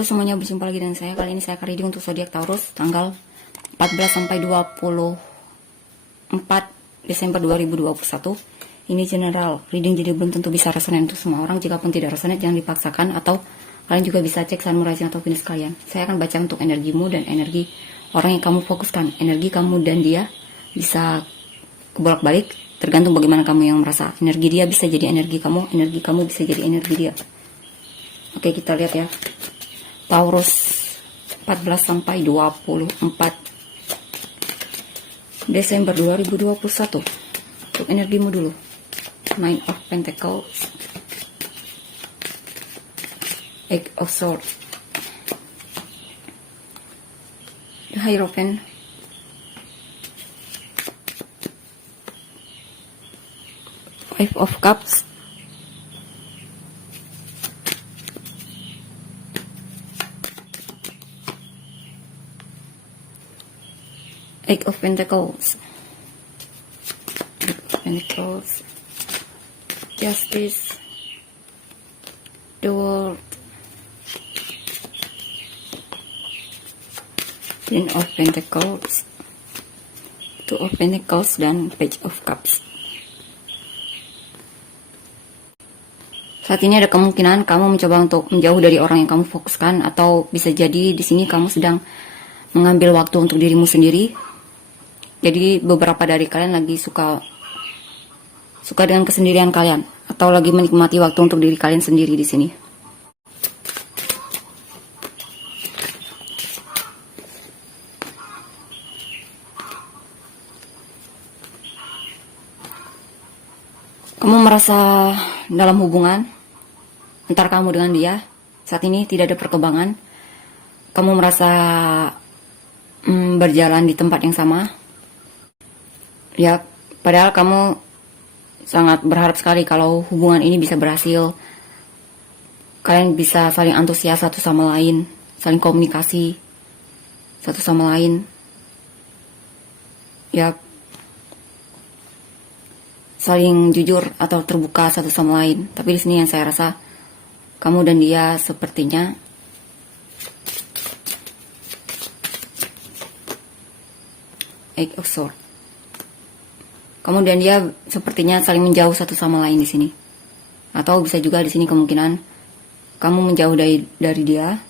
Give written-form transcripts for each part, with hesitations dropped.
Halo semuanya, berjumpa lagi dengan saya. Kali ini saya akan reading untuk zodiak Taurus tanggal 14 sampai 24 Desember 2021. Ini general reading, jadi belum tentu bisa resonate untuk semua orang. Jika pun tidak resonate, jangan dipaksakan, atau kalian juga bisa cek Sun, Moon, Rising atau Venus kalian. Saya akan baca untuk energimu dan energi orang yang kamu fokuskan. Energi kamu dan dia bisa kebolak-balik, tergantung bagaimana kamu yang merasa. Energi dia bisa jadi energi kamu bisa jadi energi dia. Oke, kita lihat ya. Taurus 14 sampai 24 Desember 2021. Untuk energimu dulu. Nine of Pentacles, Eight of Swords, the Hierophant, Five of Cups, Eight of Pentacles, Justice, the World, Ten of Pentacles, Two of Pentacles, dan Page of Cups. Saat ini ada kemungkinan kamu mencoba untuk menjauh dari orang yang kamu fokuskan, atau bisa jadi di sini kamu sedang mengambil waktu untuk dirimu sendiri. Jadi beberapa dari kalian lagi suka dengan kesendirian kalian, atau lagi menikmati waktu untuk diri kalian sendiri di sini. Kamu merasa dalam hubungan antara kamu dengan dia saat ini tidak ada perkembangan. Kamu merasa berjalan di tempat yang sama. Ya, padahal kamu sangat berharap sekali kalau hubungan ini bisa berhasil. Kalian bisa saling antusias satu sama lain, saling komunikasi satu sama lain. Ya, saling jujur atau terbuka satu sama lain. Tapi di sini yang saya rasa, kamu dan dia sepertinya Eight of Swords. Kamu dan dia sepertinya saling menjauh satu sama lain di sini. Atau bisa juga di sini kemungkinan kamu menjauh dari dia.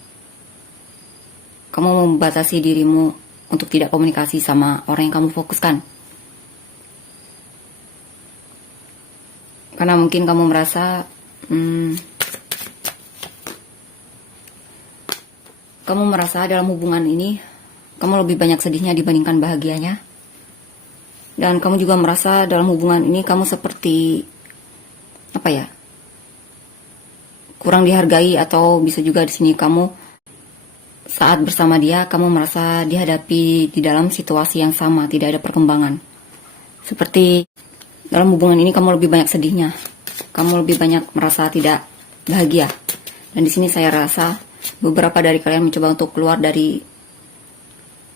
Kamu membatasi dirimu untuk tidak komunikasi sama orang yang kamu fokuskan. Karena mungkin kamu merasa kamu merasa dalam hubungan ini kamu lebih banyak sedihnya dibandingkan bahagianya. Dan kamu juga merasa dalam hubungan ini kamu seperti kurang dihargai, atau bisa juga di sini kamu saat bersama dia kamu merasa dihadapi di dalam situasi yang sama, tidak ada perkembangan. Seperti dalam hubungan ini kamu lebih banyak sedihnya, kamu lebih banyak merasa tidak bahagia. Dan di sini saya rasa beberapa dari kalian mencoba untuk keluar dari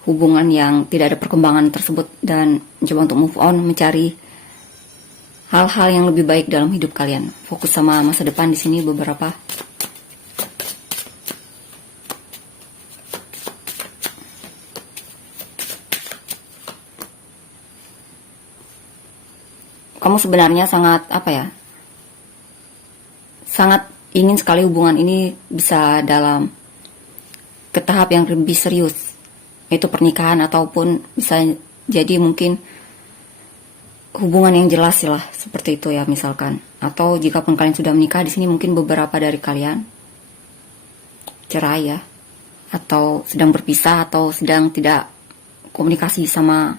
hubungan yang tidak ada perkembangan tersebut dan mencoba untuk move on, mencari hal-hal yang lebih baik dalam hidup kalian. Fokus sama masa depan di sini beberapa. Kamu sebenarnya sangat sangat ingin sekali hubungan ini bisa dalam ke tahap yang lebih serius, yaitu pernikahan, ataupun bisa jadi mungkin hubungan yang jelas lah, seperti itu ya misalkan. Atau jika pun kalian sudah menikah, di sini mungkin beberapa dari kalian cerai ya, atau sedang berpisah, atau sedang tidak komunikasi sama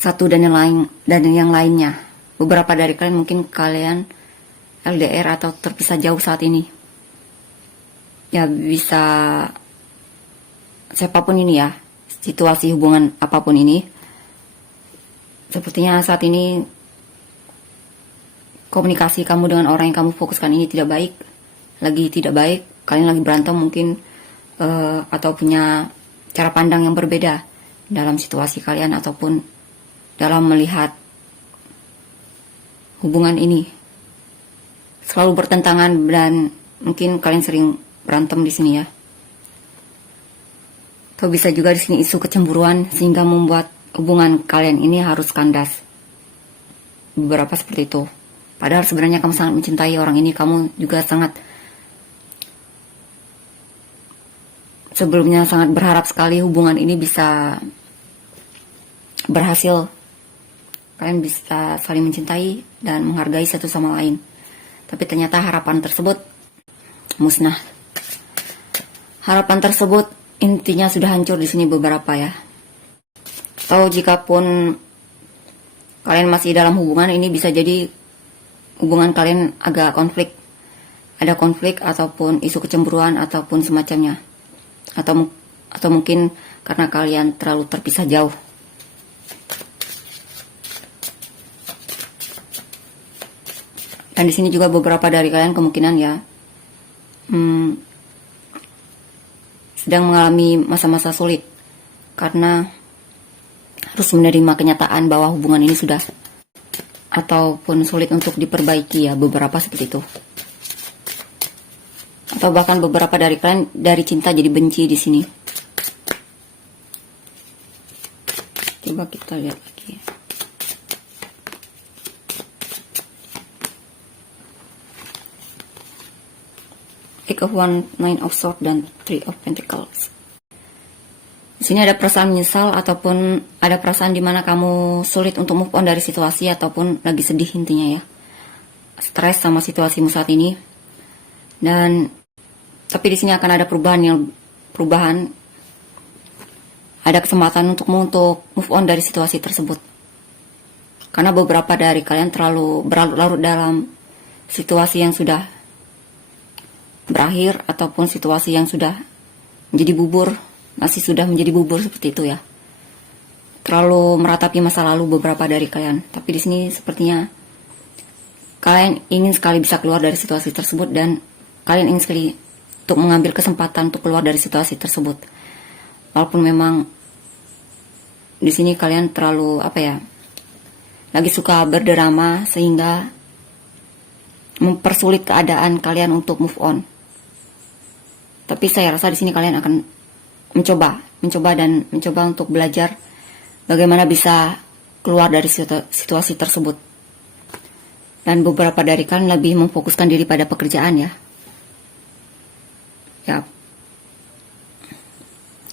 satu dan yang lainnya. Beberapa dari kalian mungkin kalian LDR atau terpisah jauh saat ini. Ya, bisa siapapun ini ya, situasi hubungan apapun ini, sepertinya saat ini komunikasi kamu dengan orang yang kamu fokuskan ini tidak baik. Kalian lagi berantem mungkin, atau punya cara pandang yang berbeda dalam situasi kalian, ataupun dalam melihat hubungan ini. Selalu bertentangan, dan mungkin kalian sering berantem di sini ya. Atau bisa juga di sini isu kecemburuan sehingga membuat hubungan kalian ini harus kandas. Beberapa seperti itu. Padahal sebenarnya kamu sangat mencintai orang ini, kamu juga sebelumnya sangat berharap sekali hubungan ini bisa berhasil. Kalian bisa saling mencintai dan menghargai satu sama lain. Tapi ternyata harapan tersebut musnah. Harapan tersebut intinya sudah hancur di sini beberapa ya. Atau jikapun kalian masih dalam hubungan ini, bisa jadi hubungan kalian agak konflik. Ada konflik ataupun isu kecemburuan ataupun semacamnya. Atau mungkin karena kalian terlalu terpisah jauh. Dan di sini juga beberapa dari kalian kemungkinan ya sedang mengalami masa-masa sulit karena harus menerima kenyataan bahwa hubungan ini sudah ataupun sulit untuk diperbaiki ya, beberapa seperti itu. Atau bahkan beberapa dari kalian dari cinta jadi benci di sini. Coba kita lihat lagi. Eight of Wands, Nine of Swords, dan Three of Pentacles. Di sini ada perasaan menyesal ataupun ada perasaan di mana kamu sulit untuk move on dari situasi ataupun lagi sedih intinya ya. Stres sama situasimu saat ini. Dan tapi di sini akan ada perubahan. Ada kesempatan untukmu untuk move on dari situasi tersebut. Karena beberapa dari kalian terlalu berlarut-larut dalam situasi yang sudah berakhir ataupun situasi yang sudah menjadi bubur, masih sudah menjadi bubur seperti itu ya. Terlalu meratapi masa lalu beberapa dari kalian. Tapi di sini sepertinya kalian ingin sekali bisa keluar dari situasi tersebut dan kalian ingin sekali untuk mengambil kesempatan untuk keluar dari situasi tersebut. Walaupun memang di sini kalian terlalu lagi suka berdrama sehingga mempersulit keadaan kalian untuk move on. Tapi saya rasa di sini kalian akan mencoba untuk belajar bagaimana bisa keluar dari situasi tersebut. Dan beberapa dari kalian lebih memfokuskan diri pada pekerjaan ya. Ya.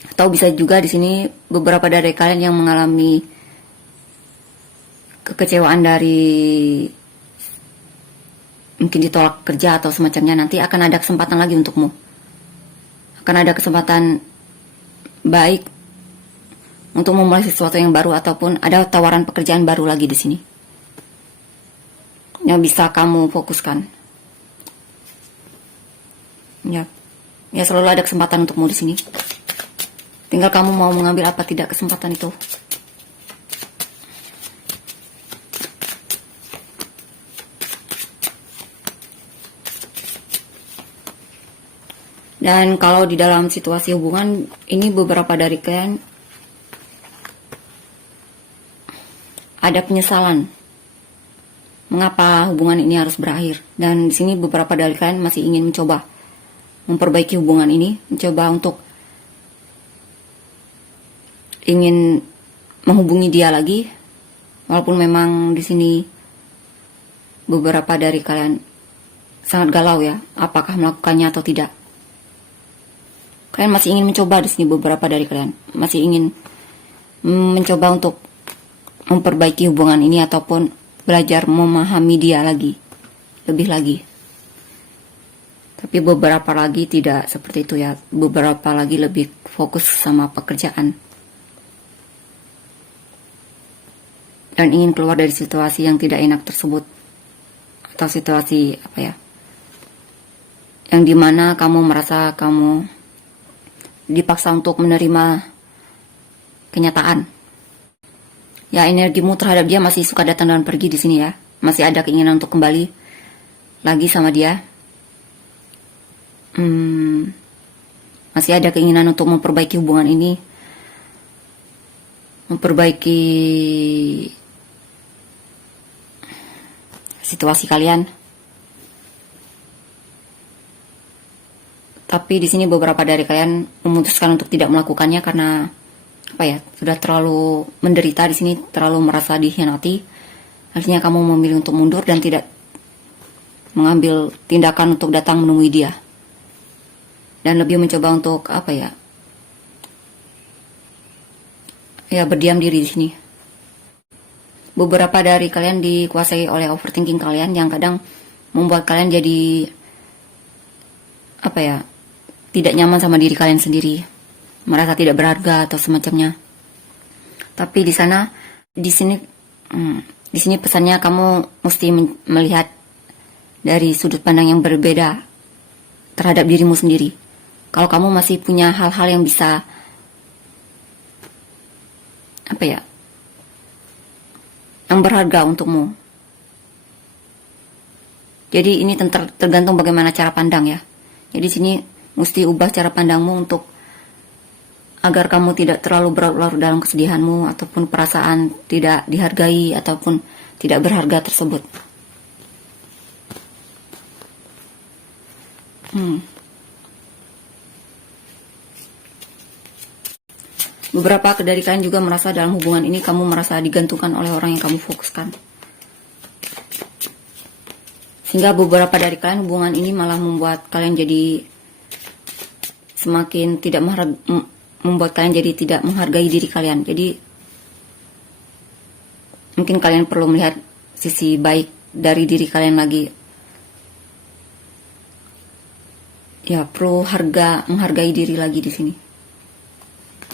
Atau bisa juga di sini beberapa dari kalian yang mengalami kekecewaan dari mungkin ditolak kerja atau semacamnya, nanti akan ada kesempatan lagi untukmu. Akan ada kesempatan baik untuk memulai sesuatu yang baru ataupun ada tawaran pekerjaan baru lagi di sini yang bisa kamu fokuskan. Ya, selalu ada kesempatan untukmu di sini. Tinggal kamu mau mengambil apa tidak kesempatan itu. Dan kalau di dalam situasi hubungan ini beberapa dari kalian ada penyesalan mengapa hubungan ini harus berakhir. Dan di sini beberapa dari kalian masih ingin mencoba memperbaiki hubungan ini, mencoba untuk ingin menghubungi dia lagi. Walaupun memang di sini beberapa dari kalian sangat galau ya, apakah melakukannya atau tidak. Kalian masih ingin mencoba di sini, beberapa dari kalian masih ingin mencoba untuk memperbaiki hubungan ini ataupun belajar memahami dia lebih lagi. Tapi beberapa lagi tidak seperti itu ya. Beberapa lagi lebih fokus sama pekerjaan dan ingin keluar dari situasi yang tidak enak tersebut, atau situasi yang dimana kamu merasa kamu dipaksa untuk menerima kenyataan. Ya, energimu terhadap dia masih suka datang dan pergi di sini ya. Masih ada keinginan untuk kembali lagi sama dia. Masih ada keinginan untuk memperbaiki hubungan ini, memperbaiki situasi kalian. Tapi di sini beberapa dari kalian memutuskan untuk tidak melakukannya karena sudah terlalu menderita di sini, terlalu merasa dikhianati. Akhirnya kamu memilih untuk mundur dan tidak mengambil tindakan untuk datang menemui dia. Dan lebih mencoba untuk berdiam diri di sini. Beberapa dari kalian dikuasai oleh overthinking kalian yang kadang membuat kalian jadi tidak nyaman sama diri kalian sendiri, merasa tidak berharga atau semacamnya. Tapi di sini pesannya kamu mesti melihat dari sudut pandang yang berbeda terhadap dirimu sendiri. Kalau kamu masih punya hal-hal yang bisa yang berharga untukmu. Jadi ini tergantung bagaimana cara pandang ya. Jadi sini mesti ubah cara pandangmu untuk agar kamu tidak terlalu berlarut dalam kesedihanmu ataupun perasaan tidak dihargai ataupun tidak berharga tersebut. Beberapa dari kalian juga merasa dalam hubungan ini kamu merasa digantungkan oleh orang yang kamu fokuskan. Sehingga beberapa dari kalian hubungan ini malah membuat kalian jadi semakin membuat kalian jadi tidak menghargai diri kalian. Jadi mungkin kalian perlu melihat sisi baik dari diri kalian lagi. Ya, perlu menghargai diri lagi di sini.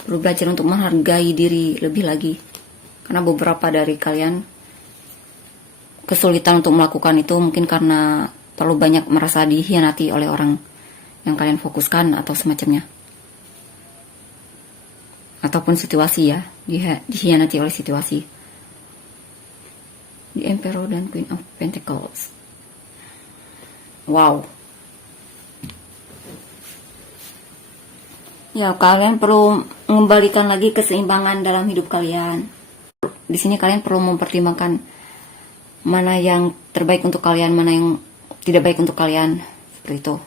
Perlu belajar untuk menghargai diri lebih lagi. Karena beberapa dari kalian kesulitan untuk melakukan itu mungkin karena terlalu banyak merasa dikhianati oleh orang yang kalian fokuskan atau semacamnya. Ataupun situasi ya, dikhianati oleh situasi. The Emperor dan Queen of Pentacles. Wow. Ya, kalian perlu mengembalikan lagi keseimbangan dalam hidup kalian. Di sini kalian perlu mempertimbangkan mana yang terbaik untuk kalian, mana yang tidak baik untuk kalian, seperti itu.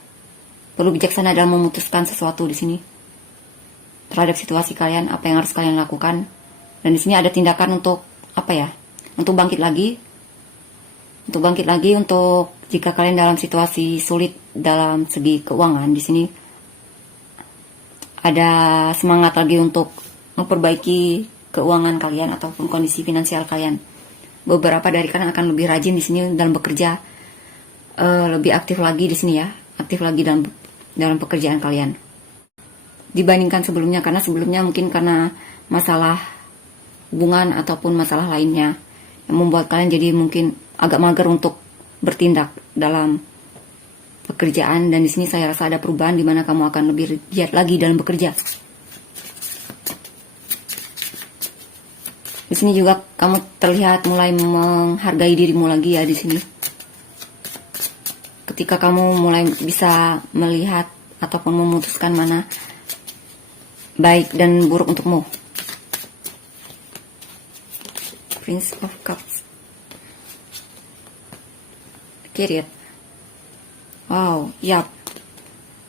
Perlu bijaksana dalam memutuskan sesuatu di sini terhadap situasi kalian, apa yang harus kalian lakukan. Dan di sini ada tindakan untuk untuk bangkit lagi, untuk jika kalian dalam situasi sulit dalam segi keuangan. Di sini ada semangat lagi untuk memperbaiki keuangan kalian ataupun kondisi finansial kalian. Beberapa dari kalian akan lebih rajin di sini dalam bekerja, lebih aktif lagi di sini ya, aktif lagi dalam pekerjaan kalian dibandingkan sebelumnya, karena sebelumnya mungkin karena masalah hubungan ataupun masalah lainnya yang membuat kalian jadi mungkin agak mager untuk bertindak dalam pekerjaan. Dan di sini saya rasa ada perubahan di mana kamu akan lebih giat lagi dalam bekerja. Di sini juga kamu terlihat mulai menghargai dirimu lagi ya di sini. Ketika kamu mulai bisa melihat ataupun memutuskan mana baik dan buruk untukmu. Prince of Cups. Period. Wow, yap.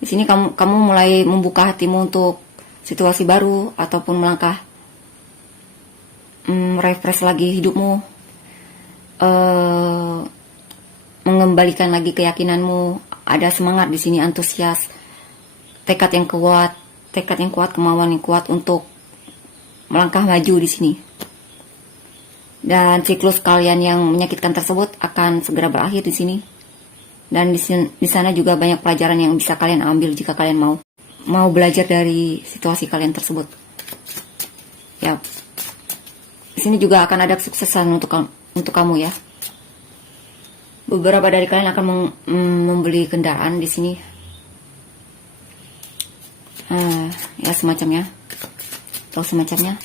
Di sini kamu mulai membuka hatimu untuk situasi baru ataupun melangkah, refresh lagi hidupmu, mengembalikan lagi keyakinanmu. Ada semangat di sini, antusias, tekad yang kuat, kemauan yang kuat untuk melangkah maju di sini. Dan siklus kalian yang menyakitkan tersebut akan segera berakhir di sini. Dan di sana juga banyak pelajaran yang bisa kalian ambil jika kalian mau belajar dari situasi kalian tersebut. Ya, di sini juga akan ada kesuksesan untuk kamu ya. Beberapa dari kalian akan membeli kendaraan di sini. Ya semacamnya, atau semacamnya.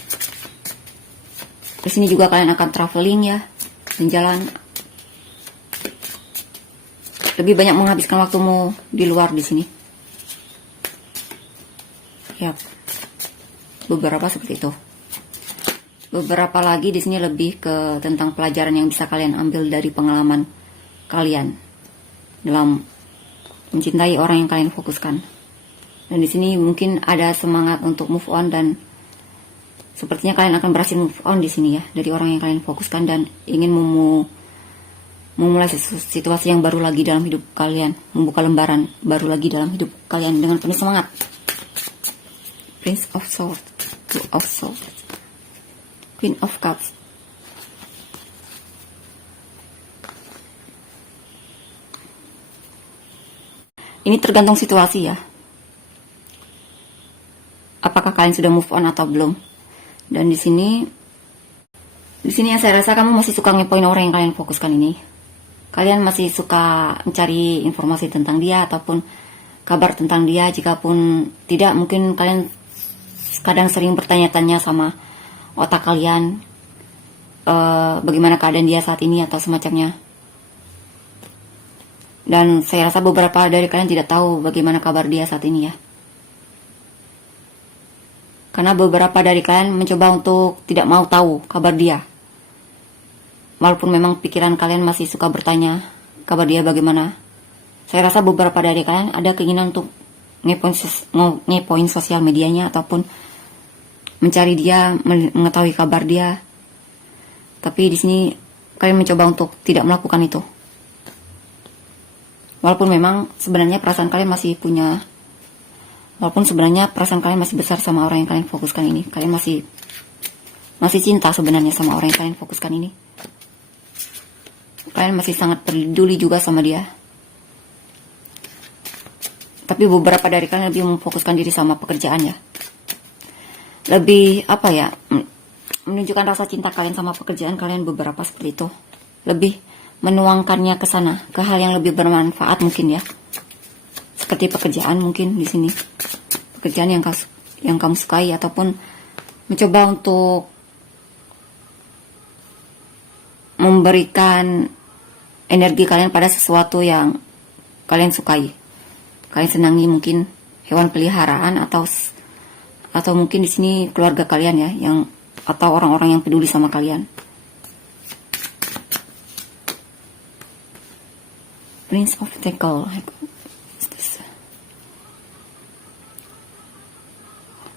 Di sini juga kalian akan traveling ya, jalan. Lebih banyak menghabiskan waktumu di luar di sini. Ya, beberapa seperti itu. Beberapa lagi di sini lebih ke tentang pelajaran yang bisa kalian ambil dari pengalaman kalian dalam mencintai orang yang kalian fokuskan. Dan di sini mungkin ada semangat untuk move on, dan sepertinya kalian akan berhasil move on di sini ya, dari orang yang kalian fokuskan dan ingin memulai situasi yang baru lagi dalam hidup kalian, membuka lembaran baru lagi dalam hidup kalian dengan penuh semangat. Prince of Swords, Two of Swords, Queen of Cups. Ini tergantung situasi ya. Apakah kalian sudah move on atau belum? Dan di sini yang saya rasa kamu masih suka ngepoin orang yang kalian fokuskan ini. Kalian masih suka mencari informasi tentang dia ataupun kabar tentang dia. Jikapun tidak, mungkin kalian kadang sering bertanya-tanya sama otak kalian, bagaimana keadaan dia saat ini atau semacamnya. Dan saya rasa beberapa dari kalian tidak tahu bagaimana kabar dia saat ini ya. Karena beberapa dari kalian mencoba untuk tidak mau tahu kabar dia. Walaupun memang pikiran kalian masih suka bertanya kabar dia bagaimana. Saya rasa beberapa dari kalian ada keinginan untuk ngepoin sosial medianya ataupun mencari dia, mengetahui kabar dia. Tapi di sini kalian mencoba untuk tidak melakukan itu. Walaupun memang sebenarnya perasaan kalian masih besar sama orang yang kalian fokuskan ini. Kalian masih cinta sebenarnya sama orang yang kalian fokuskan ini. Kalian masih sangat peduli juga sama dia. Tapi beberapa dari kalian lebih memfokuskan diri sama pekerjaan ya. Lebih menunjukkan rasa cinta kalian sama pekerjaan kalian, beberapa seperti itu. Lebih menuangkannya ke sana, ke hal yang lebih bermanfaat mungkin ya. Seperti pekerjaan mungkin di sini. Pekerjaan yang kamu sukai, ataupun mencoba untuk memberikan energi kalian pada sesuatu yang kalian sukai. Kalian senangi mungkin hewan peliharaan atau mungkin di sini keluarga kalian ya, atau orang-orang yang peduli sama kalian. Prince of Pentacles.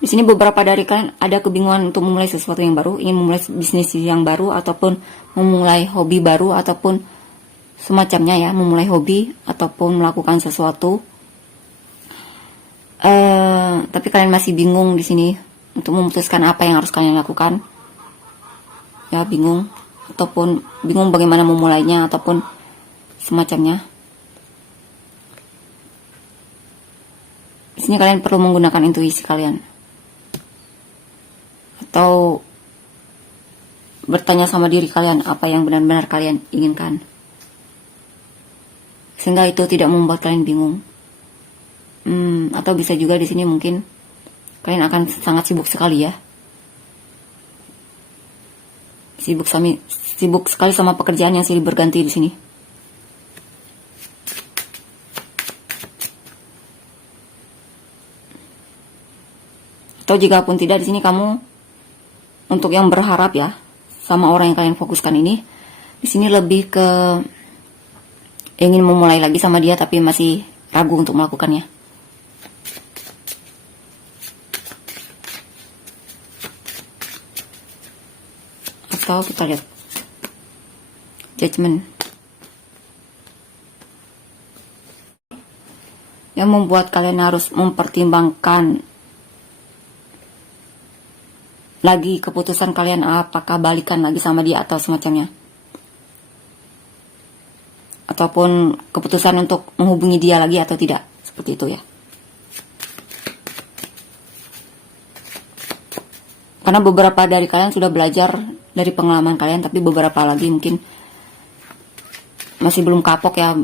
Di sini beberapa dari kalian ada kebingungan untuk memulai sesuatu yang baru, ingin memulai bisnis yang baru ataupun memulai hobi baru ataupun semacamnya ya, memulai hobi ataupun melakukan sesuatu. Tapi kalian masih bingung di sini untuk memutuskan apa yang harus kalian lakukan. Ya, bingung ataupun bingung bagaimana memulainya ataupun semacamnya. Di sini kalian perlu menggunakan intuisi kalian. Atau bertanya sama diri kalian apa yang benar-benar kalian inginkan. Sehingga itu tidak membuat kalian bingung. Atau bisa juga di sini mungkin kalian akan sangat sibuk sekali ya. Sibuk sekali sama pekerjaan yang silih berganti di sini. Atau jika pun tidak, di sini kamu untuk yang berharap ya sama orang yang kalian fokuskan ini, di sini lebih ke ingin memulai lagi sama dia tapi masih ragu untuk melakukannya. Atau kita lihat Judgment, yang membuat kalian harus mempertimbangkan lagi keputusan kalian, apakah balikan lagi sama dia atau semacamnya, ataupun keputusan untuk menghubungi dia lagi atau tidak, seperti itu ya. Karena beberapa dari kalian sudah belajar dari pengalaman kalian, tapi beberapa lagi mungkin masih belum kapok ya,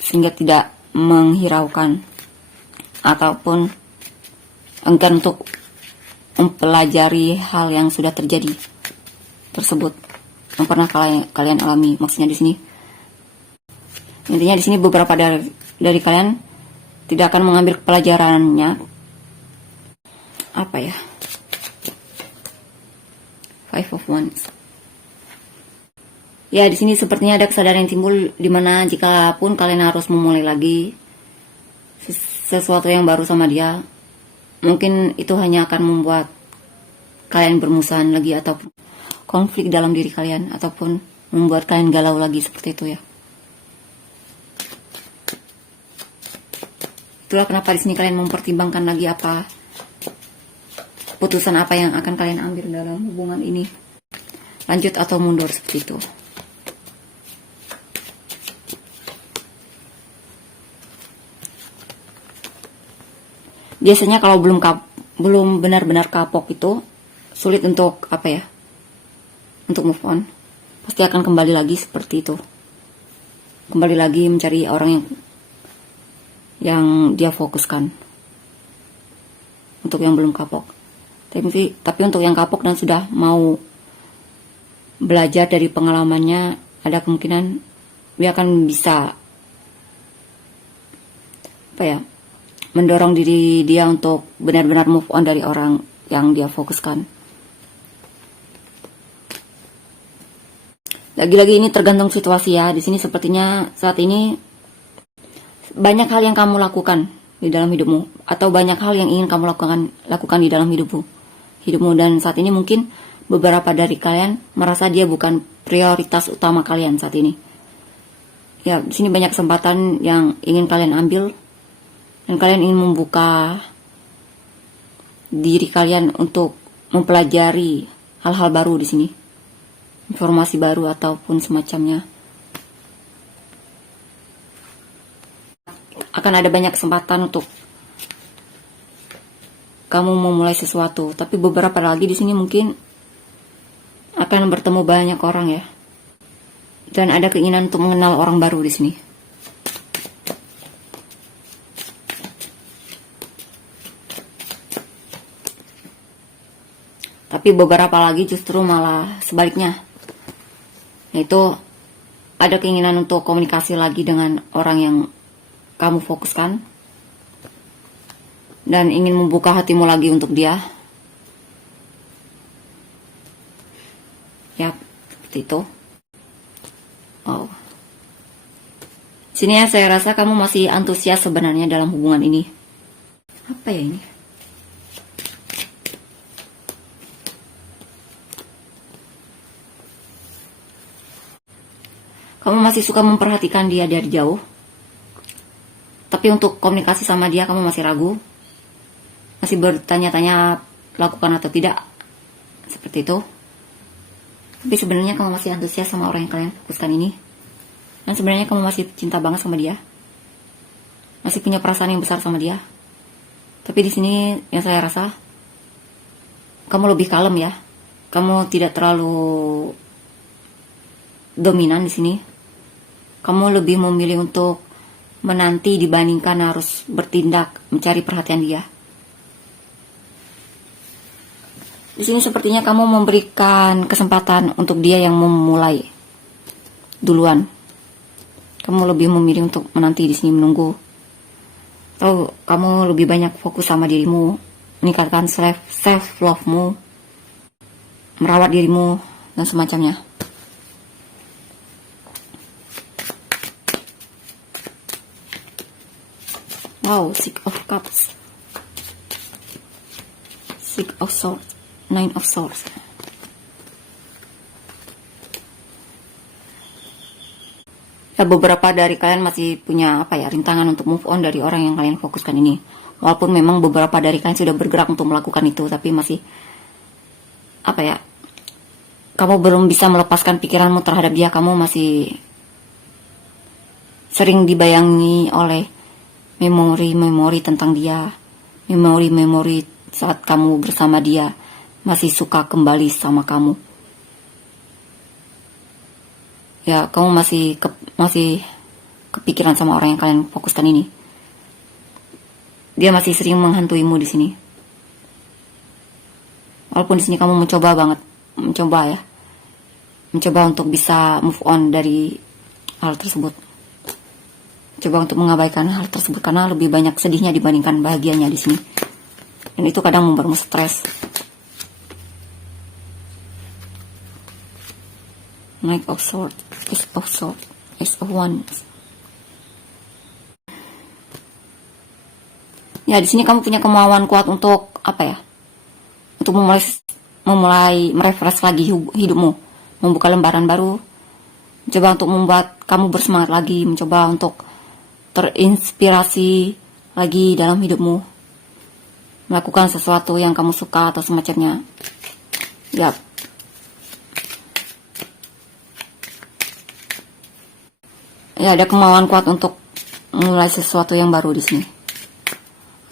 sehingga tidak menghiraukan ataupun enggan untuk mempelajari hal yang sudah terjadi tersebut, yang pernah kalian alami. Maksudnya di sini, intinya di sini beberapa dari kalian tidak akan mengambil pelajarannya. Apa ya? Five of Wands. Ya, di sini sepertinya ada kesadaran yang timbul di mana jika pun kalian harus memulai lagi sesuatu yang baru sama dia, mungkin itu hanya akan membuat kalian bermusuhan lagi ataupun konflik dalam diri kalian ataupun membuat kalian galau lagi seperti itu ya. Itulah kenapa di sini kalian mempertimbangkan lagi apa putusan apa yang akan kalian ambil dalam hubungan ini. Lanjut atau mundur seperti itu. Biasanya kalau belum benar-benar kapok itu sulit untuk apa ya? Untuk move on. Pasti akan kembali lagi seperti itu. Kembali lagi mencari orang yang dia fokuskan. Untuk yang belum kapok. Tapi untuk yang kapok dan sudah mau belajar dari pengalamannya, ada kemungkinan dia akan bisa apa ya, mendorong diri dia untuk benar-benar move on dari orang yang dia fokuskan. Lagi-lagi ini tergantung situasi ya. Di sini sepertinya saat ini banyak hal yang kamu lakukan di dalam hidupmu, atau banyak hal yang ingin kamu lakukan di dalam hidupmu, dan saat ini mungkin beberapa dari kalian merasa dia bukan prioritas utama kalian saat ini. Ya, di sini banyak kesempatan yang ingin kalian ambil, dan kalian ingin membuka diri kalian untuk mempelajari hal-hal baru di sini, informasi baru ataupun semacamnya. Akan ada banyak kesempatan untuk kamu memulai sesuatu, tapi beberapa lagi di sini mungkin akan bertemu banyak orang ya, dan ada keinginan untuk mengenal orang baru di sini. Tapi beberapa lagi justru malah sebaliknya, yaitu ada keinginan untuk komunikasi lagi dengan orang yang kamu fokuskan dan ingin membuka hatimu lagi untuk dia. Ya, seperti itu. Oh. Sini ya, saya rasa kamu masih antusias sebenarnya dalam hubungan ini. Apa ya ini? Kamu masih suka memperhatikan dia dari jauh. Tapi untuk komunikasi sama dia kamu masih ragu. Masih bertanya-tanya lakukan atau tidak. Seperti itu. Tapi sebenarnya kamu masih antusias sama orang yang kalian fokuskan ini. Dan sebenarnya kamu masih cinta banget sama dia. Masih punya perasaan yang besar sama dia. Tapi di sini yang saya rasa kamu lebih kalem ya. Kamu tidak terlalu dominan di sini. Kamu lebih memilih untuk menanti dibandingkan harus bertindak mencari perhatian dia. Di sini sepertinya kamu memberikan kesempatan untuk dia yang memulai duluan. Kamu lebih memilih untuk menanti di sini, menunggu. Atau kamu lebih banyak fokus sama dirimu, meningkatkan self love-mu, merawat dirimu dan semacamnya. Wow, Six of Cups, Six of Swords, Nine of Swords. Ya, beberapa dari kalian masih punya rintangan untuk move on dari orang yang kalian fokuskan ini. Walaupun memang beberapa dari kalian sudah bergerak untuk melakukan itu, tapi masih kamu belum bisa melepaskan pikiranmu terhadap dia. Kamu masih sering dibayangi oleh memori-memori tentang dia, memori-memori saat kamu bersama dia, masih suka kembali sama kamu. Ya, kamu masih kepikiran sama orang yang kalian fokuskan ini. Dia masih sering menghantuimu di sini. Walaupun di sini kamu mencoba untuk bisa move on dari hal tersebut. Coba untuk mengabaikan hal tersebut karena lebih banyak sedihnya dibandingkan bahagianya di sini. Dan itu kadang membuatmu stres. Knight of Swords, Ace of Swords, Ace of Wands. Ya, di sini kamu punya kemauan kuat untuk apa ya? Untuk memulai merefresh lagi hidupmu, membuka lembaran baru, mencoba untuk membuat kamu bersemangat lagi, mencoba untuk terinspirasi lagi dalam hidupmu, melakukan sesuatu yang kamu suka atau semacamnya. Ya. Ya, ada kemauan kuat untuk memulai sesuatu yang baru di sini.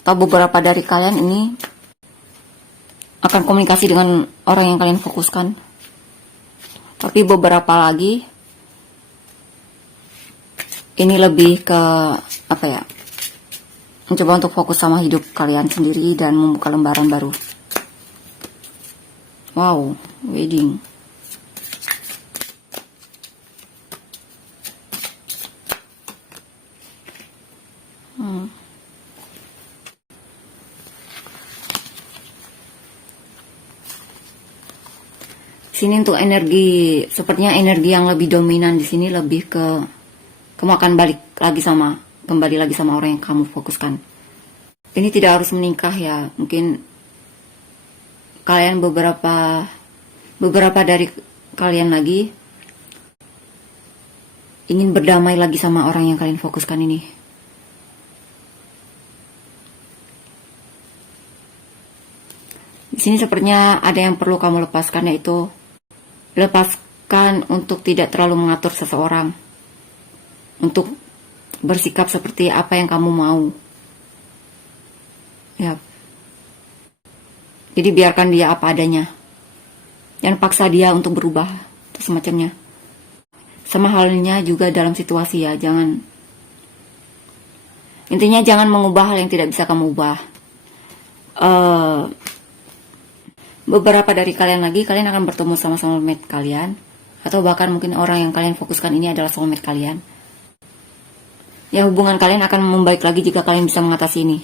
Atau beberapa dari kalian ini akan komunikasi dengan orang yang kalian fokuskan. Tapi beberapa lagi ini lebih ke apa ya? Mencoba untuk fokus sama hidup kalian sendiri dan membuka lembaran baru. Wow, wedding. Sini untuk energi, sepertinya energi yang lebih dominan di sini lebih ke kamu akan kembali lagi sama orang yang kamu fokuskan. Ini tidak harus menikah ya, mungkin kalian beberapa dari kalian lagi ingin berdamai lagi sama orang yang kalian fokuskan ini. Di sini sepertinya ada yang perlu kamu lepaskan, yaitu lepaskan untuk tidak terlalu mengatur seseorang, untuk bersikap seperti apa yang kamu mau. Ya. Jadi biarkan dia apa adanya. Jangan paksa dia untuk berubah, atau semacamnya. Sama halnya juga dalam situasi ya, intinya jangan mengubah hal yang tidak bisa kamu ubah. Beberapa dari kalian lagi, kalian akan bertemu sama soulmate kalian, atau bahkan mungkin orang yang kalian fokuskan ini adalah soulmate kalian. Ya, hubungan kalian akan membaik lagi jika kalian bisa mengatasi ini,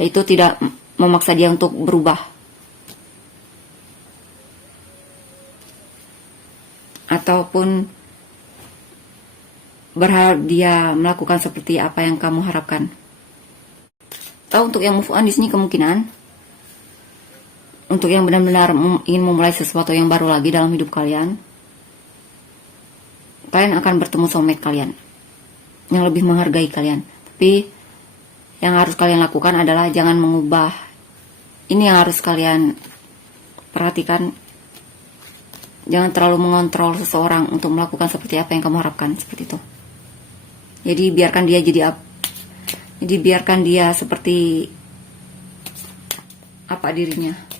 yaitu tidak memaksa dia untuk berubah, ataupun berharap dia melakukan seperti apa yang kamu harapkan. Tahu, untuk yang move on di sini kemungkinan untuk yang benar-benar ingin memulai sesuatu yang baru lagi dalam hidup kalian, kalian akan bertemu soulmate kalian yang lebih menghargai kalian. Tapi yang harus kalian lakukan adalah jangan mengubah. Ini yang harus kalian perhatikan. Jangan terlalu mengontrol seseorang untuk melakukan seperti apa yang kamu harapkan, seperti itu. Jadi biarkan dia seperti apa dirinya.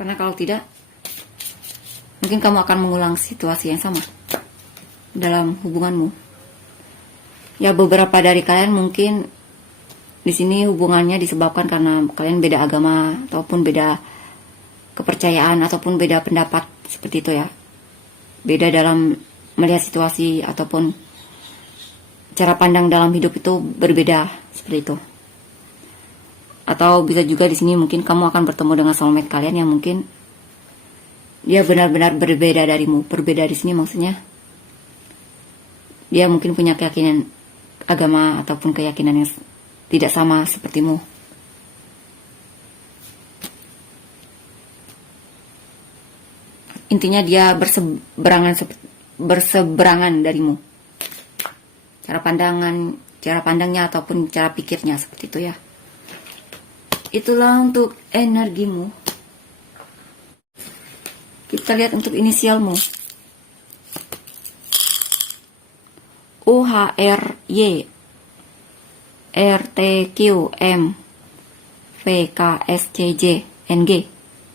Karena kalau tidak, mungkin kamu akan mengulang situasi yang sama dalam hubunganmu. Ya, beberapa dari kalian mungkin di sini hubungannya disebabkan karena kalian beda agama ataupun beda kepercayaan ataupun beda pendapat, seperti itu ya. Beda dalam melihat situasi ataupun cara pandang dalam hidup itu berbeda, seperti itu. Atau bisa juga di sini mungkin kamu akan bertemu dengan soulmate kalian yang mungkin dia benar-benar berbeda darimu. Berbeda di sini maksudnya dia mungkin punya keyakinan agama ataupun keyakinan yang tidak sama sepertimu. Intinya dia berseberangan darimu. Cara pandangnya ataupun cara pikirnya, seperti itu ya. Itulah untuk energimu. Kita lihat untuk inisialmu. UHRY RTQM VKSCJ NG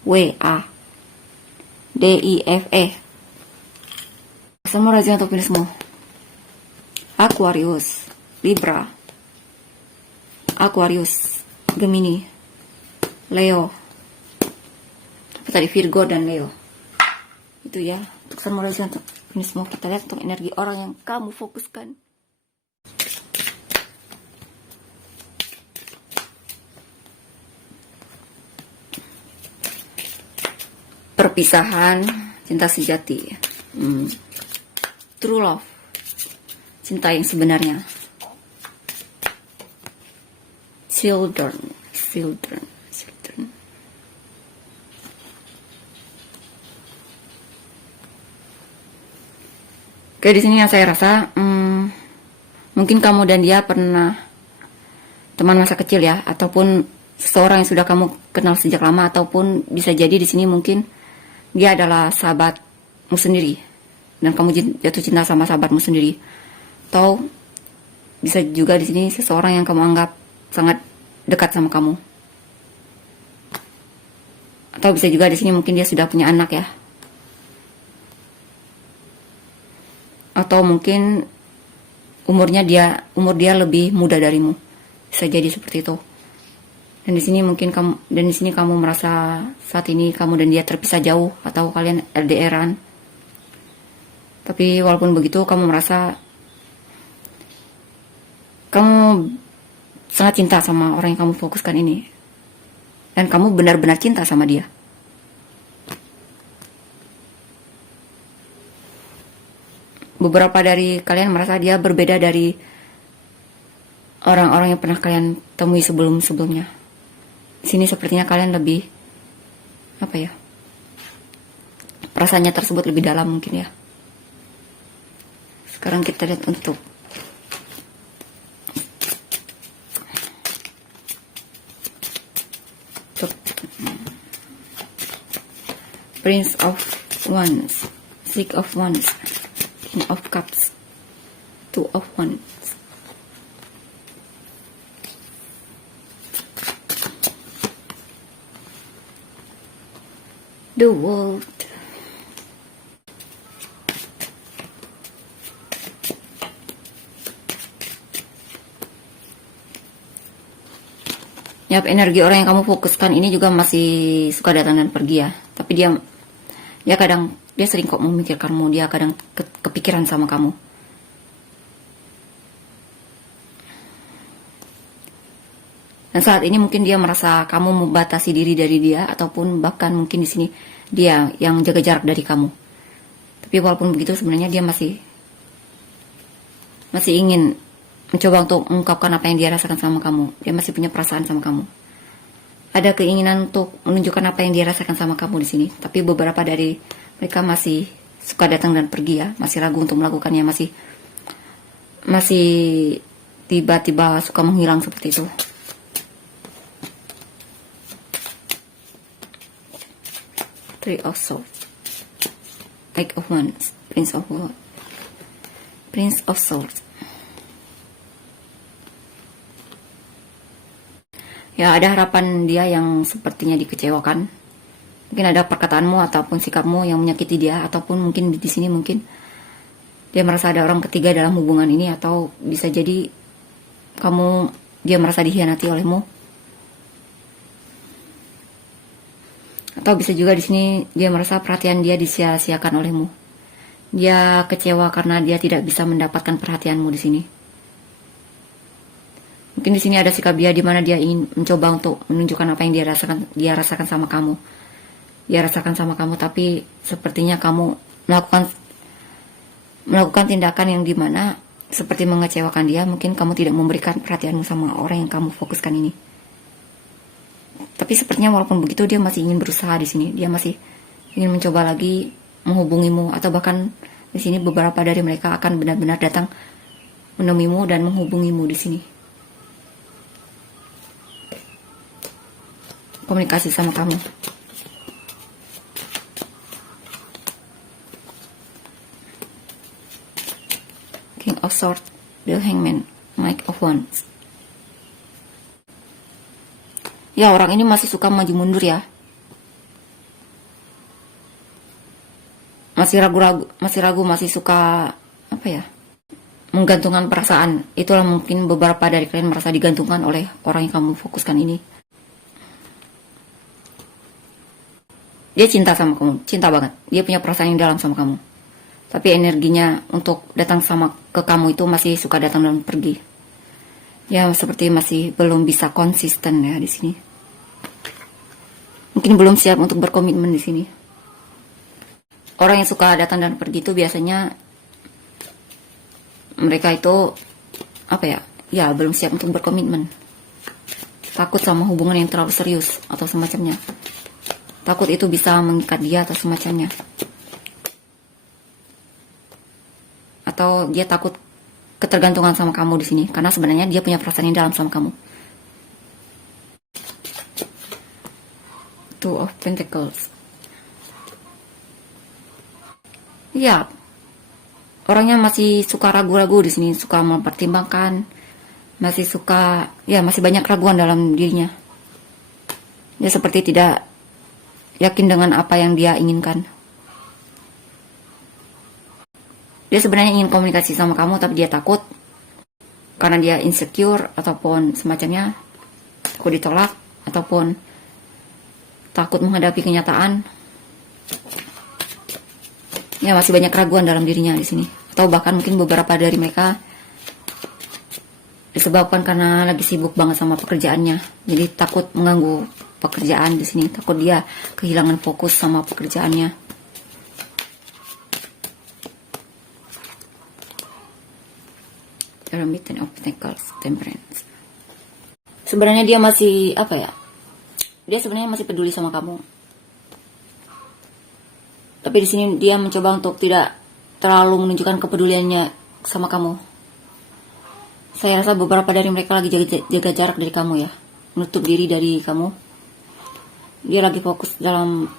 WA DIFE. Semua rajin untuk pilihmu. Aquarius, Libra, Aquarius, Gemini, Leo, apa tadi, Virgo dan Leo. Itu ya untuk samuraja untuk ini semua. Kita lihat untuk energi orang yang kamu fokuskan. Perpisahan, cinta sejati, true love, cinta yang sebenarnya. children. Oke, di sini yang saya rasa mungkin kamu dan dia pernah teman masa kecil ya, ataupun seseorang yang sudah kamu kenal sejak lama, ataupun bisa jadi di sini mungkin dia adalah sahabatmu sendiri dan kamu jatuh cinta sama sahabatmu sendiri. Atau bisa juga di sini seseorang yang kamu anggap sangat dekat sama kamu. Atau bisa juga di sini mungkin dia sudah punya anak ya. Atau mungkin umur dia lebih muda darimu. Bisa jadi seperti itu. Dan di sini kamu merasa saat ini kamu dan dia terpisah jauh atau kalian LDRan. Tapi walaupun begitu kamu merasa kamu sangat cinta sama orang yang kamu fokuskan ini. Dan kamu benar-benar cinta sama dia. Beberapa dari kalian merasa dia berbeda dari orang-orang yang pernah kalian temui sebelumnya. Di sini sepertinya kalian lebih perasaannya tersebut lebih dalam mungkin ya. Sekarang kita lihat untuk Prince of Wands, Six of Wands, King of Cups, Two of Wands. The World. Ya, energi orang yang kamu fokuskan ini juga masih suka datang dan pergi ya. Tapi dia sering kok memikirkanmu, dia kadang kepikiran sama kamu. Dan saat ini mungkin dia merasa kamu membatasi diri dari dia, ataupun bahkan mungkin di sini dia yang jaga jarak dari kamu. Tapi walaupun begitu sebenarnya dia masih ingin mencoba untuk mengungkapkan apa yang dia rasakan sama kamu. Dia masih punya perasaan sama kamu. Ada keinginan untuk menunjukkan apa yang dia rasakan sama kamu di sini. Tapi beberapa dari mereka masih suka datang dan pergi ya, masih ragu untuk melakukannya, masih tiba-tiba suka menghilang seperti itu. Three of Swords, Eight of Wands, Prince of Swords, Prince of Swords. Ya, ada harapan dia yang sepertinya dikecewakan. Mungkin ada perkataanmu ataupun sikapmu yang menyakiti dia, ataupun mungkin di sini mungkin dia merasa ada orang ketiga dalam hubungan ini, atau bisa jadi dia merasa dikhianati olehmu. Atau bisa juga di sini dia merasa perhatian dia disia-siakan olehmu. Dia kecewa karena dia tidak bisa mendapatkan perhatianmu di sini. Mungkin di sini ada sikap dia di mana dia ingin mencoba untuk menunjukkan apa yang dia rasakan sama kamu. Dia rasakan sama kamu, tapi sepertinya kamu melakukan tindakan yang di mana seperti mengecewakan dia. Mungkin kamu tidak memberikan perhatianmu sama orang yang kamu fokuskan ini. Tapi sepertinya walaupun begitu dia masih ingin berusaha di sini. Dia masih ingin mencoba lagi menghubungimu, atau bahkan di sini beberapa dari mereka akan benar-benar datang menemuimu dan menghubungimu di sini. Komunikasi sama kamu. King of Swords, The Hangman, Knight of Wands. Ya, orang ini masih suka maju mundur ya. Masih ragu, masih suka menggantungkan perasaan. Itulah mungkin beberapa dari kalian merasa digantungkan oleh orang yang kamu fokuskan ini. Dia cinta sama kamu, cinta banget. Dia punya perasaan yang dalam sama kamu. Tapi energinya untuk datang ke kamu itu masih suka datang dan pergi. Ya, seperti masih belum bisa konsisten ya di sini. Mungkin belum siap untuk berkomitmen di sini. Orang yang suka datang dan pergi itu biasanya mereka itu belum siap untuk berkomitmen. takut sama hubungan yang terlalu serius atau semacamnya. Takut itu bisa mengikat dia atau semacamnya. Atau dia takut ketergantungan sama kamu di sini, karena sebenarnya dia punya perasaan yang dalam sama kamu. Two of Pentacles. Ya, orangnya masih suka ragu-ragu di sini, suka mempertimbangkan, masih suka, ya masih banyak keraguan dalam dirinya. Dia seperti tidak yakin dengan apa yang dia inginkan. Dia sebenarnya ingin komunikasi sama kamu, tapi dia takut karena dia insecure ataupun semacamnya, takut ditolak ataupun takut menghadapi kenyataan. Ya, masih banyak keraguan dalam dirinya di sini. Atau bahkan mungkin beberapa dari mereka disebabkan karena lagi sibuk banget sama pekerjaannya. Jadi takut mengganggu pekerjaan di sini, takut dia kehilangan fokus sama pekerjaannya. Ten of Pentacles, Temperance. Sebenarnya dia masih apa ya? Dia sebenarnya masih peduli sama kamu. Tapi di sini dia mencoba untuk tidak terlalu menunjukkan kepeduliannya sama kamu. Saya rasa beberapa dari mereka lagi jaga jarak dari kamu ya, menutup diri dari kamu. Dia lagi fokus dalam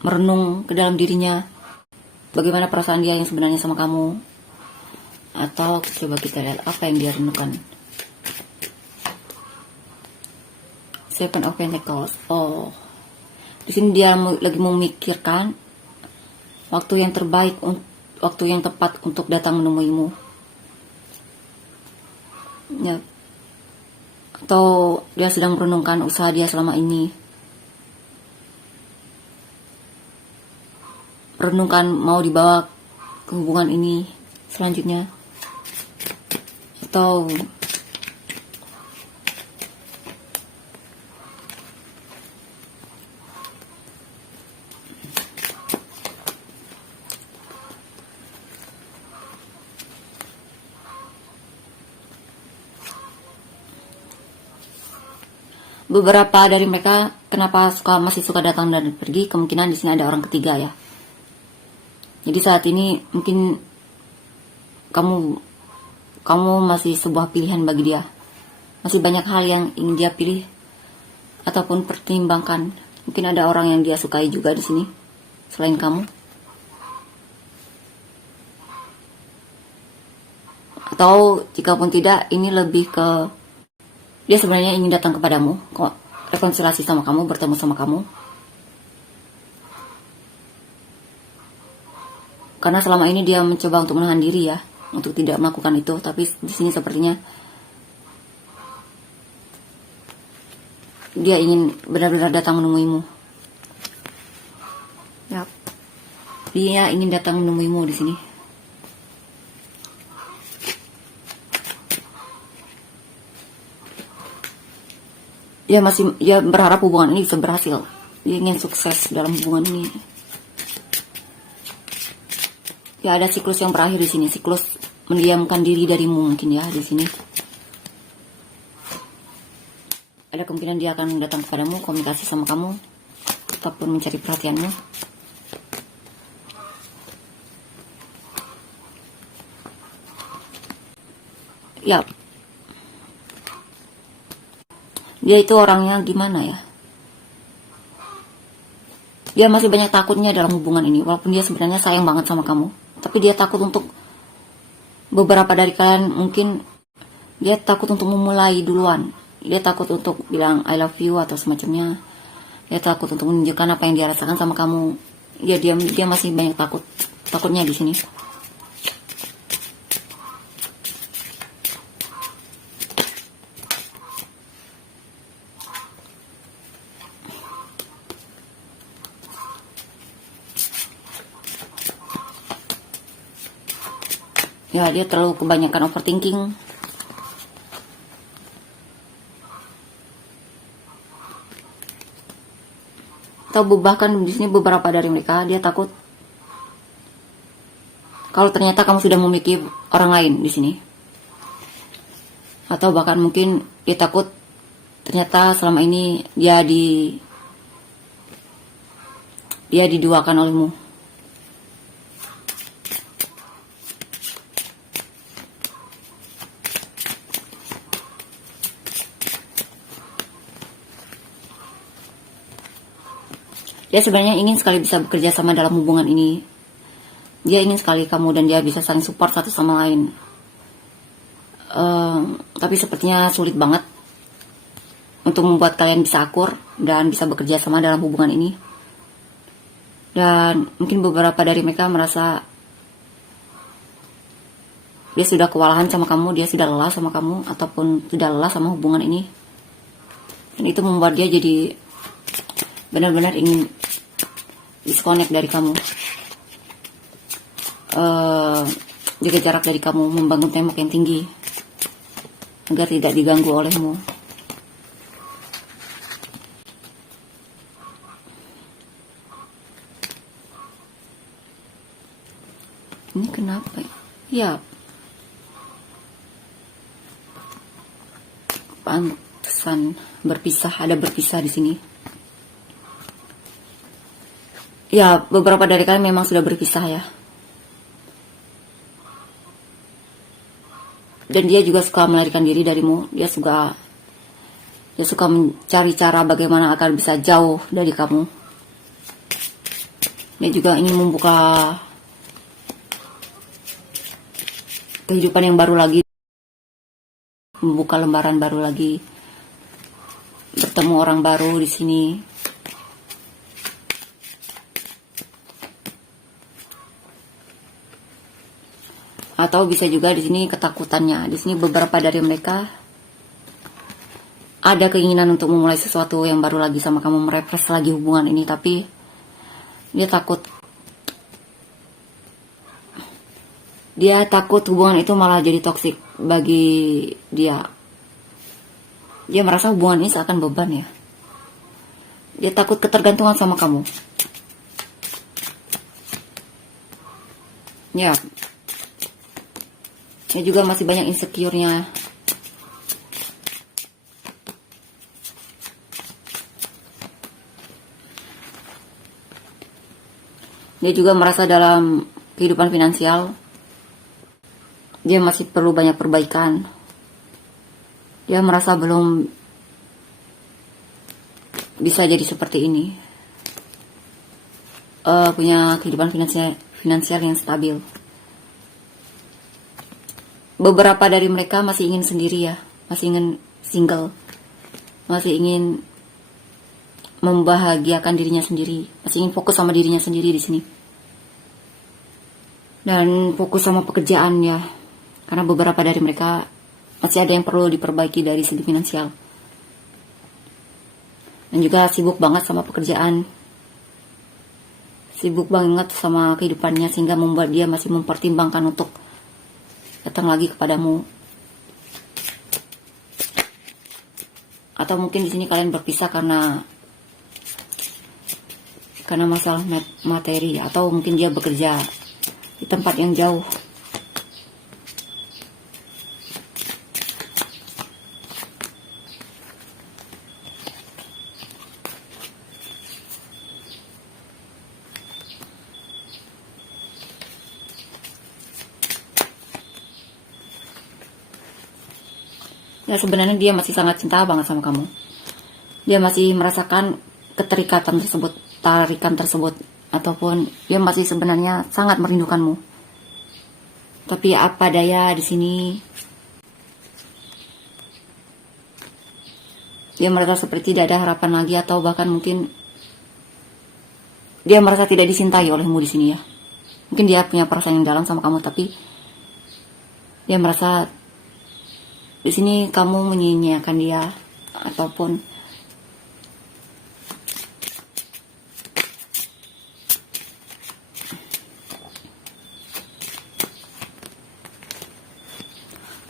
merenung ke dalam dirinya, bagaimana perasaan dia yang sebenarnya sama kamu. Atau coba kita lihat apa yang dia renungkan. Seven of Pentacles. Oh, di sini dia lagi memikirkan waktu yang terbaik, waktu yang tepat untuk datang menemuimu. Ya. Atau dia sedang merenungkan usaha dia selama ini. Merenungkan mau dibawa ke hubungan ini selanjutnya. Atau beberapa dari mereka kenapa masih suka datang dan pergi, kemungkinan di sini ada orang ketiga ya. Jadi saat ini mungkin kamu masih sebuah pilihan bagi dia. Masih banyak hal yang ingin dia pilih ataupun pertimbangkan. Mungkin ada orang yang dia sukai juga di sini selain kamu. Atau jikapun tidak, ini lebih ke dia sebenarnya ingin datang kepadamu, rekonsiliasi sama kamu, bertemu sama kamu. Karena selama ini dia mencoba untuk menahan diri ya, untuk tidak melakukan itu, tapi di sini sepertinya dia ingin benar-benar datang menemuimu. Yap. Dia ingin datang menemuimu di sini. Dia berharap hubungan ini bisa berhasil. Dia ingin sukses dalam hubungan ini. Ya, ada siklus yang berakhir di sini, siklus mendiamkan diri darimu mungkin ya di sini. Ada kemungkinan dia akan datang kepadamu, komunikasi sama kamu, ataupun mencari perhatianmu. Ya. Dia itu orangnya gimana ya? Dia masih banyak takutnya dalam hubungan ini, walaupun dia sebenarnya sayang banget sama kamu. Tapi dia takut untuk, beberapa dari kalian mungkin dia takut untuk memulai duluan. Dia takut untuk bilang I love you atau semacamnya. Dia takut untuk menunjukkan apa yang dia rasakan sama kamu. Dia masih banyak takutnya di sini. Ya, dia terlalu kebanyakan overthinking. Atau bahkan di sini beberapa dari mereka dia takut kalau ternyata kamu sudah memiliki orang lain di sini. Atau bahkan mungkin Dia takut ternyata selama ini dia diduakan olehmu. Dia sebenarnya ingin sekali bisa bekerja sama dalam hubungan ini. Dia ingin sekali kamu dan dia bisa saling support satu sama lain. Tapi sepertinya sulit banget untuk membuat kalian bisa akur dan bisa bekerja sama dalam hubungan ini. Dan mungkin beberapa dari mereka merasa dia sudah kewalahan sama kamu, dia sudah lelah sama kamu, ataupun sudah lelah sama hubungan ini. Dan itu membuat dia jadi benar-benar ingin disconnect dari kamu, jaga jarak dari kamu, membangun tembok yang tinggi agar tidak diganggu olehmu. Ini kenapa ya? Pantesan ada berpisah di sini. Ya, beberapa dari kalian memang sudah berpisah ya. Dan dia juga suka melarikan diri darimu. Dia suka mencari cara bagaimana agar bisa jauh dari kamu. Dia juga ingin membuka kehidupan yang baru lagi, membuka lembaran baru lagi, bertemu orang baru di sini. Atau bisa juga di sini ketakutannya. Di sini beberapa dari mereka ada keinginan untuk memulai sesuatu yang baru lagi sama kamu, merefresh lagi hubungan ini, tapi dia takut. Dia takut hubungan itu malah jadi toksik bagi dia. Dia merasa hubungan ini seakan beban ya. Dia takut ketergantungan sama kamu. Ya. Dia juga masih banyak insecure-nya. Dia juga merasa dalam kehidupan finansial dia masih perlu banyak perbaikan. Dia merasa belum bisa jadi seperti ini. Punya kehidupan finansial yang stabil. Beberapa dari mereka masih ingin sendiri ya, masih ingin single, masih ingin membahagiakan dirinya sendiri, masih ingin fokus sama dirinya sendiri di sini. Dan fokus sama pekerjaan ya, karena beberapa dari mereka masih ada yang perlu diperbaiki dari segi finansial. Dan juga sibuk banget sama pekerjaan, sibuk banget sama kehidupannya sehingga membuat dia masih mempertimbangkan untuk datang lagi kepadamu. Atau mungkin di sini kalian berpisah karena masalah materi, atau mungkin dia bekerja di tempat yang jauh. Ya sebenarnya dia masih sangat cinta banget sama kamu. Dia masih merasakan tarikan tersebut, ataupun dia masih sebenarnya sangat merindukanmu. Tapi apa daya di sini dia merasa seperti tidak ada harapan lagi, atau bahkan mungkin dia merasa tidak dicintai olehmu di sini ya. Mungkin dia punya perasaan yang dalam sama kamu, tapi dia merasa di sini kamu menyia-nyiakan dia, ataupun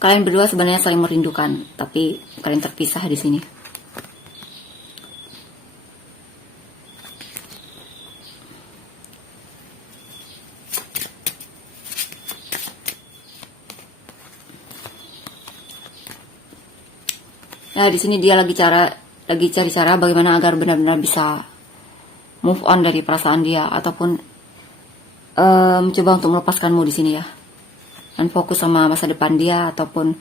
kalian berdua sebenarnya saling merindukan, tapi kalian terpisah di sini. Ya, di sini dia lagi cari cara bagaimana agar benar-benar bisa move on dari perasaan dia, ataupun mencoba untuk melepaskanmu di sini ya. Dan fokus sama masa depan dia, ataupun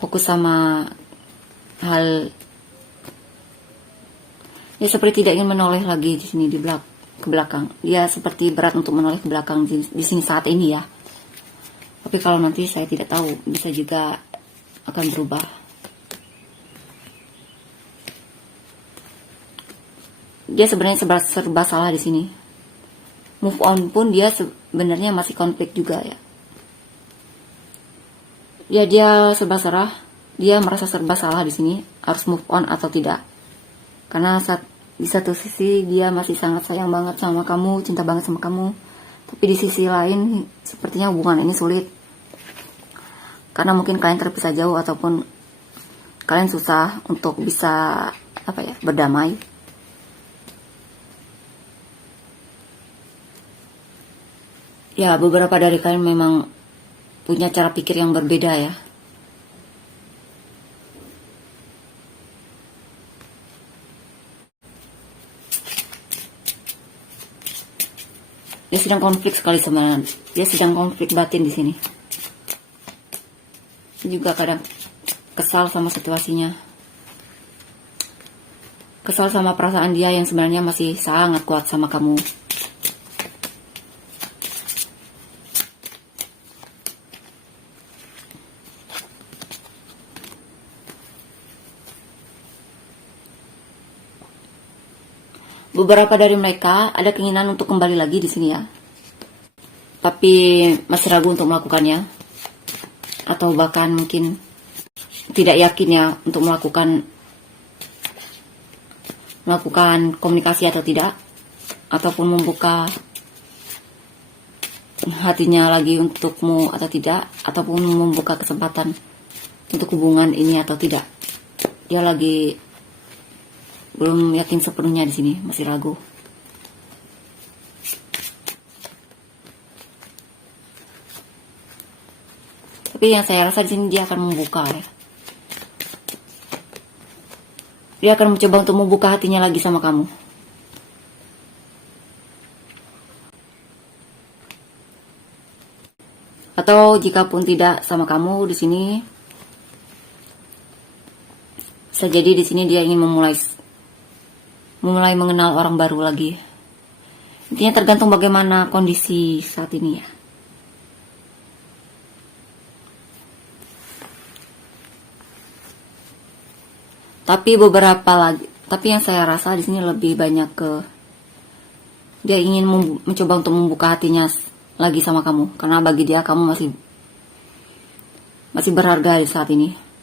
fokus sama hal. Dia seperti tidak ingin menoleh lagi di sini ke belakang. Dia seperti berat untuk menoleh ke belakang di sini saat ini ya. Tapi kalau nanti saya tidak tahu, bisa juga akan berubah. Dia sebenarnya serba salah di sini. Move on pun dia sebenarnya masih konflik juga ya. Dia serba salah. Dia merasa serba salah di sini, harus move on atau tidak. Karena di satu sisi dia masih sangat sayang banget sama kamu, cinta banget sama kamu. Tapi di sisi lain sepertinya hubungan ini sulit. Karena mungkin kalian terpisah jauh, ataupun kalian susah untuk bisa berdamai. Ya, beberapa dari kalian memang punya cara pikir yang berbeda ya. Dia sedang konflik sekali sebenarnya. Dia sedang konflik batin di sini. Dia juga kadang kesal sama situasinya. Kesal sama perasaan dia yang sebenarnya masih sangat kuat sama kamu. Beberapa dari mereka ada keinginan untuk kembali lagi di sini ya. Tapi masih ragu untuk melakukannya. Atau bahkan mungkin tidak yakin ya untuk melakukan komunikasi atau tidak. Ataupun membuka hatinya lagi untukmu atau tidak. Ataupun membuka kesempatan untuk hubungan ini atau tidak. Dia lagi belum yakin sepenuhnya di sini, masih ragu. Tapi yang saya rasa di sini dia akan membuka ya. Dia akan mencoba untuk membuka hatinya lagi sama kamu. Atau jika pun tidak sama kamu di sini, bisa jadi di sini dia ingin memulai mengenal orang baru lagi. Intinya tergantung bagaimana kondisi saat ini ya. Tapi yang saya rasa di sini lebih banyak ke dia ingin mencoba untuk membuka hatinya lagi sama kamu, karena bagi dia kamu masih berharga di saat ini.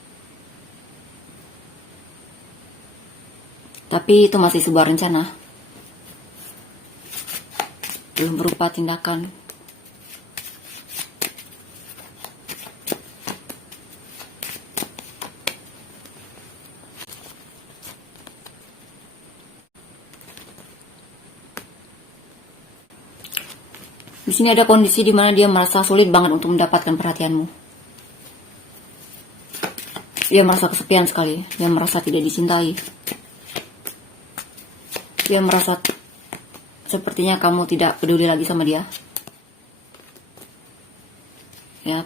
Tapi itu masih sebuah rencana, belum berupa tindakan. Di sini ada kondisi di mana dia merasa sulit banget untuk mendapatkan perhatianmu. Dia merasa kesepian sekali, dia merasa tidak dicintai. Dia merasa sepertinya kamu tidak peduli lagi sama dia. Ya.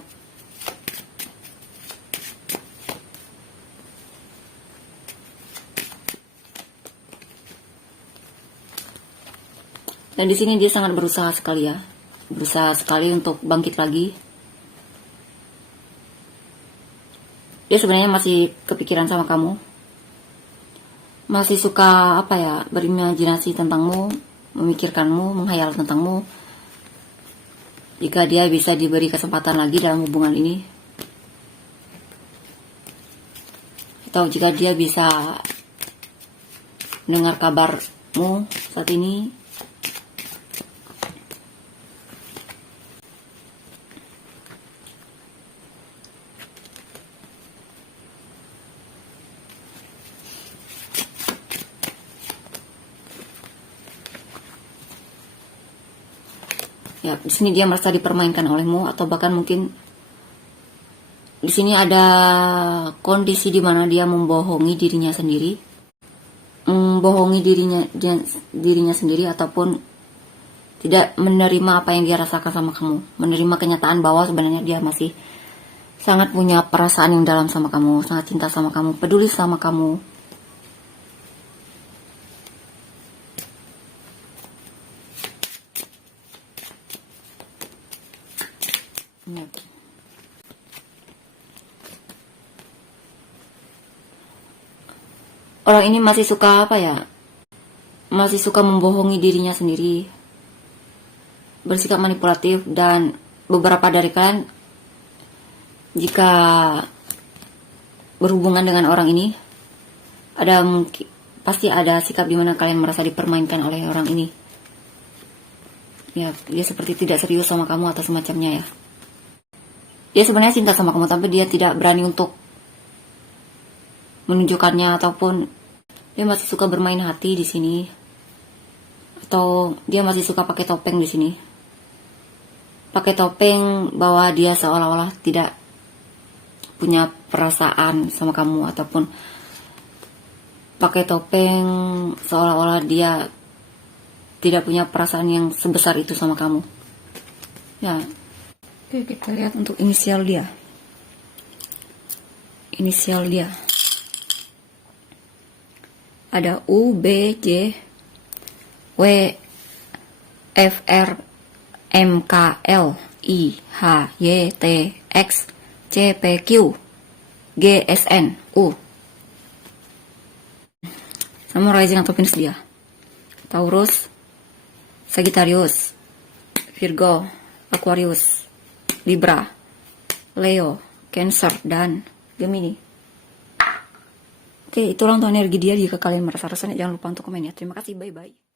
Dan di sini dia sangat berusaha sekali ya. Berusaha sekali untuk bangkit lagi. Dia sebenarnya masih kepikiran sama kamu. Masih suka berimajinasi tentangmu, memikirkanmu, menghayal tentangmu. Jika dia bisa diberi kesempatan lagi dalam hubungan ini, atau jika dia bisa mendengar kabarmu saat ini, ya, di sini dia merasa dipermainkan olehmu, atau bahkan mungkin di sini ada kondisi di mana dia membohongi dirinya sendiri, dirinya sendiri, ataupun tidak menerima apa yang dia rasakan sama kamu, menerima kenyataan bahwa sebenarnya dia masih sangat punya perasaan yang dalam sama kamu, sangat cinta sama kamu, peduli sama kamu. Ya. Orang ini masih suka apa ya? Masih suka membohongi dirinya sendiri, bersikap manipulatif, dan beberapa dari kalian jika berhubungan dengan orang ini pasti ada sikap di mana kalian merasa dipermainkan oleh orang ini. Ya, dia seperti tidak serius sama kamu atau semacamnya ya. Dia sebenarnya cinta sama kamu, tapi dia tidak berani untuk menunjukkannya, ataupun dia masih suka bermain hati di sini, atau dia masih suka pakai topeng di sini. Pakai topeng bahwa dia seolah-olah tidak punya perasaan sama kamu, ataupun pakai topeng seolah-olah dia tidak punya perasaan yang sebesar itu sama kamu. Ya, oke, kita lihat untuk inisial dia. Inisial dia ada U, B, J, W, F, R, M, K, L, I, H, Y, T, X, C, P, Q, G, S, N, U. Sama rising atau Venus dia. Taurus, Sagittarius, Virgo, Aquarius, Libra, Leo, Cancer, dan Gemini. Oke, itulah untuk energi dia. Jika kalian merasa resonate, jangan lupa untuk komen ya. Terima kasih, bye-bye.